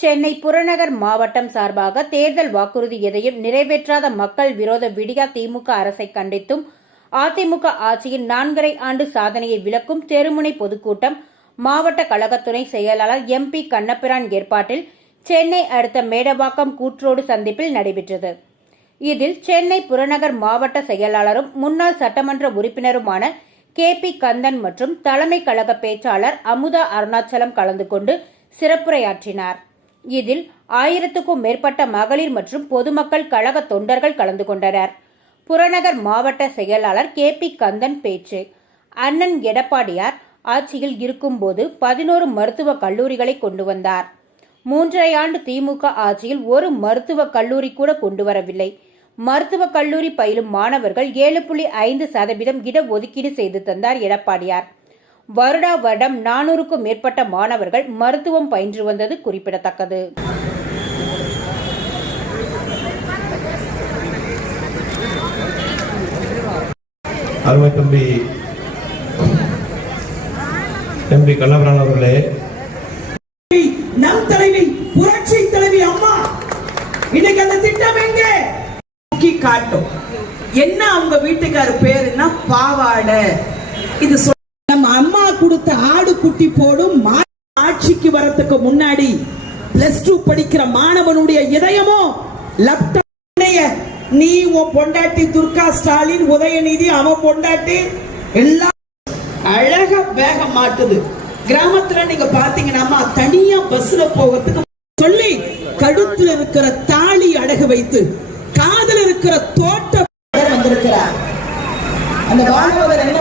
சென்னை புறநகர் மாவட்டம் சார்பாக தேர்தல் வாக்குறுதி எதையும் நிறைவேற்றாத மக்கள் விரோத விடியா திமுக அரசை கண்டித்தும் அதிமுக ஆட்சியின் 4.5 ஆண்டு சாதனையை விளக்கும் தெருமுனை பொதுக்கூட்டம் மாவட்ட கழக துணை செயலாளர் MP கண்ணபிரான் ஏற்பாட்டில் சென்னை அடுத்த மேடவாக்கம் கூட்ரோடு சந்திப்பில் நடைபெற்றது. இதில் சென்னை புறநகர் மாவட்ட செயலாளரும் முன்னாள் சட்டமன்ற உறுப்பினருமான KP கந்தன் மற்றும் தலைமை கழக பேச்சாளர் அமுதா அருணாச்சலம் கலந்து கொண்டு சிறப்புரையாற்றினார். இதில் 1000க்கும் மேற்பட்ட மகளிர் மற்றும் பொதுமக்கள் கழக தொண்டர்கள் கலந்து கொண்டனர். புறநகர் மாவட்ட செயலாளர் KP கந்தன் பேச்சு: அண்ணன் எடப்பாடியார் ஆட்சியில் இருக்கும்போது 11 மருத்துவக் கல்லூரிகளை கொண்டு வந்தார். 3.5 ஆண்டு திமுக ஆட்சியில் ஒரு மருத்துவக் கல்லூரி கூட கொண்டு வரவில்லை. மருத்துவக் கல்லூரி பயிலும் மாணவர்கள் 7.5% இடஒதுக்கீடு செய்து தந்தார் எடப்பாடியார். வருடா வருடம் 400க்கும் மேற்பட்ட மாணவர்கள் மருத்துவம் பயின்று வந்தது குறிப்பிடத்தக்கது. அருமை தம்பி MP கண்ணபிரான் அவர்களே, நம் தலைவி புரட்சி தலைவி அம்மா இன்னைக்கு அந்த திட்டம் எங்கே காட்டும். என்ன அவங்க வீட்டுக்கார பேருன்னா பாவாடை. இது நம்ம அம்மா கொடுத்த ஆடு குட்டி போடும். ஆட்சிக்கு வரதுக்கு முன்னாடி +2 படிக்கிற மாணவனுடைய இதயமோ லேப்டாப். நீ உன் பொண்டாட்டி துர்கா ஸ்டாலின், உதயநிதி அவன் பொண்டாட்டி எல்லாம் அழகா வேக மாட்டுது. கிராமத்துல நீங்க பாத்தீங்கன்னா தனியா பஸ்ல போகிறதுக்கு சொல்லி கழுத்துல இருக்கிற தாலி அடகு வைத்து காதல இருக்கிற தோட்டம் வந்திருக்கிறார். அந்த வாழ்வதர் என்ன